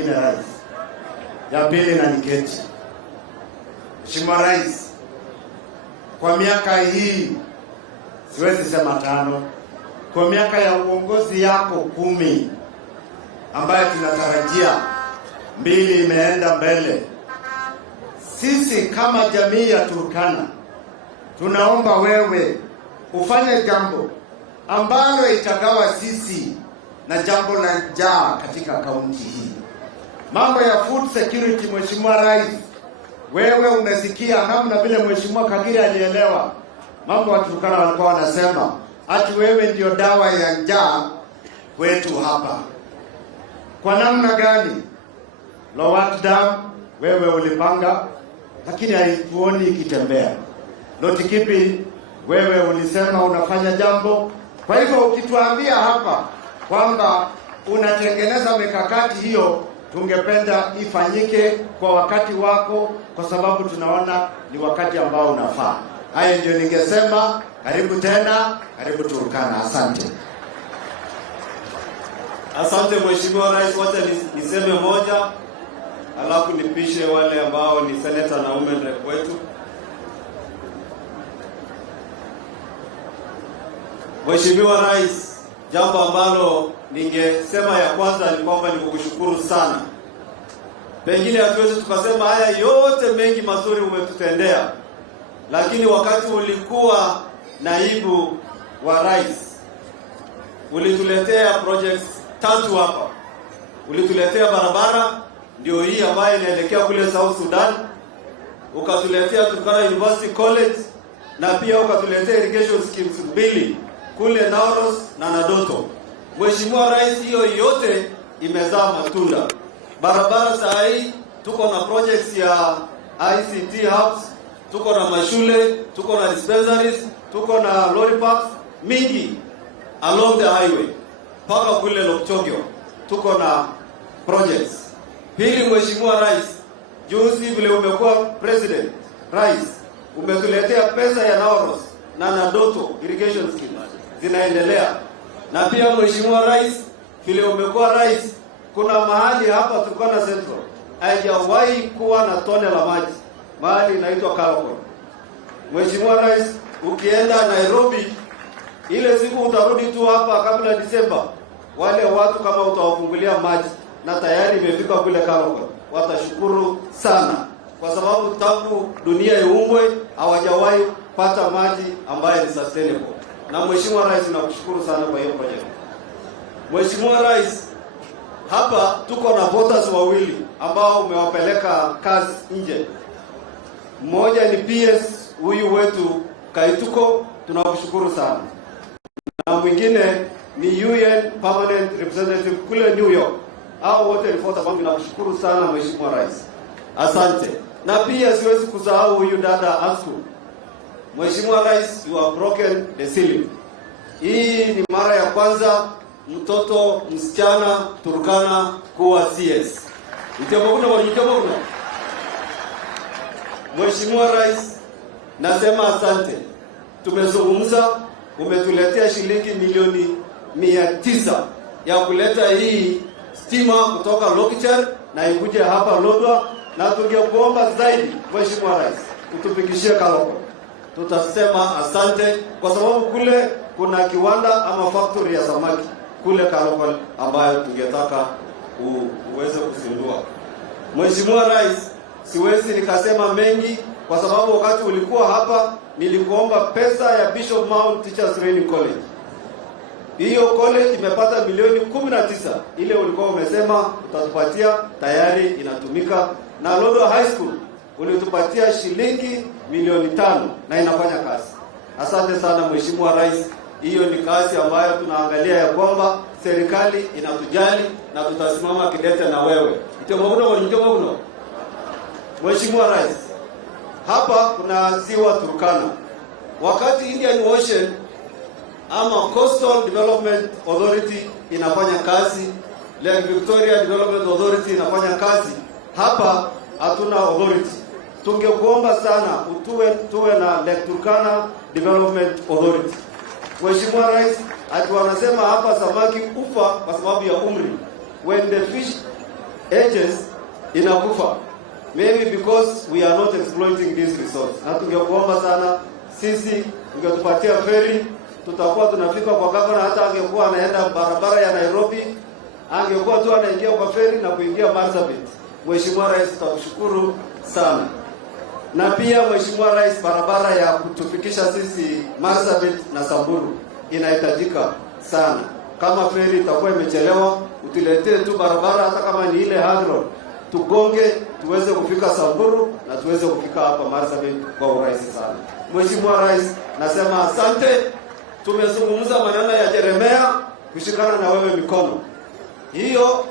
ingine rais. Ya pili na niketi. Mheshimiwa Rais, kwa miaka hii siwezi sema 5, kwa miaka ya uongozi yako 10 ambayo tunatarajia 2 imeenda mbele, sisi kama jamii ya Turkana tunaomba wewe ufanye jambo ambalo itagawa sisi na jambo la njaa katika kaunti hii. Mambo ya food security, Mheshimiwa Rais, wewe unasikia namna vile Mheshimiwa Kagiri alielewa. Mambo ya Turkana walikuwa wanasema ati wewe ndio dawa ya njaa kwetu hapa. Kwa namna gani? Lowat Dam wewe ulipanga, lakini haituoni ikitembea. Lotikipi wewe ulisema unafanya jambo. Kwa hivyo ukituambia hapa kwamba unatengeneza mikakati hiyo, tungependa ifanyike kwa wakati wako, kwa sababu tunaona ni wakati ambao unafaa. Haya ndio ningesema. Karibu tena, karibu Turkana. Asante. Asante Mheshimiwa Rais, wacha niseme moja alafu nipishe wale ambao ni senator na women rep wetu. Mheshimiwa Rais, jambo ambalo ningesema ya kwanza ni kwamba nikukushukuru sana. Pengine hatuwezi tukasema haya yote mengi mazuri umetutendea, lakini wakati ulikuwa naibu wa rais ulituletea projects 3 hapa. Ulituletea barabara, ndio hii ambayo inaelekea kule South Sudan. Ukatuletea Turkana University College, na pia ukatuletea irrigation schemes 2 kule Nauros na Nadoto. Mheshimiwa Rais, hiyo yote imezaa matunda. Barabara saa hii tuko na projects ya ICT hubs, tuko na mashule, tuko na dispensaries, tuko na lorry parks mingi along the highway mpaka kule Lokchogyo tuko na projects. Pili, Mheshimiwa Rais, juzi vile umekuwa President Rais, umetuletea pesa ya Nauros na Nadoto irrigation scheme zinaendelea. Na pia Mheshimiwa Rais, vile umekuwa rais, kuna mahali hapa Turkana Central haijawahi kuwa na tone la maji, mahali inaitwa Kalokol. Mheshimiwa Rais, ukienda Nairobi ile siku utarudi tu hapa kabla Disemba, wale watu kama utawafungulia maji na tayari imefika kule Kalokol, watashukuru sana, kwa sababu tangu dunia iumbwe hawajawahi pata maji ambayo ni sustainable. Na Mheshimiwa Rais, nakushukuru sana kwa hiyo project. Mheshimiwa Rais, hapa tuko na voters 2 ambao umewapeleka kazi nje. Mmoja ni PS huyu wetu Kaituko, tunakushukuru sana. Na mwingine ni UN Permanent Representative kule New York. Hao wote ni voters ambao tunakushukuru sana Mheshimiwa Rais. Asante. Na pia siwezi kusahau huyu dada Asku. Mheshimiwa Rais, you have broken the ceiling. Hii ni mara ya kwanza mtoto msichana Turkana kuwa CS. Mheshimiwa Rais, nasema asante. Tumezungumza, umetuletea shilingi milioni 900 ya kuleta hii stima kutoka Lokichar na ikuje hapa Lodwa, na tungekuomba zaidi Mheshimiwa Rais utufikishie Kalokol. Tutasema asante, kwa sababu kule kuna kiwanda ama factory ya samaki kule Kalokol ambayo tungetaka uweze kuzindua. Mheshimiwa Rais, siwezi nikasema mengi, kwa sababu wakati ulikuwa hapa nilikuomba pesa ya Bishop Mount Teachers Training College. Hiyo college imepata milioni 19, ile ulikuwa umesema utatupatia tayari inatumika. Na Lodwa High School ulitupatia shilingi milioni 5 na inafanya kazi. Asante sana Mheshimiwa Rais, hiyo ni kazi ambayo tunaangalia ya kwamba serikali inatujali na tutasimama kidete na wewe. Mheshimiwa Rais, hapa kuna ziwa Turkana. Wakati Indian Ocean ama Coastal Development Authority inafanya kazi, Lake Victoria Development Authority inafanya kazi, hapa hatuna authority. Tungekuomba sana tuwe na Lake Turkana Development Authority. Mheshimiwa Rais, ati wanasema hapa samaki ufa kwa sababu ya umri. When the fish ages inakufa, maybe because we are not exploiting this resource. Na tungekuomba sana sisi ungetupatia ferry, tutakuwa tunafika kwa gavana. Hata angekuwa anaenda barabara ya Nairobi, angekuwa tu anaingia kwa ferry na kuingia Marsabit. Mheshimiwa Rais, tutakushukuru sana. Na pia Mheshimiwa Rais, barabara ya kutufikisha sisi Marsabit na Samburu inahitajika sana. Kama ferry itakuwa imechelewa, utuletee tu barabara, hata kama ni ile hard road, tugonge tuweze kufika Samburu na tuweze kufika hapa Marsabit kwa urahisi sana. Mheshimiwa Rais, nasema asante. Tumezungumza maneno ya Jeremia, kushikana na wewe mikono. Hiyo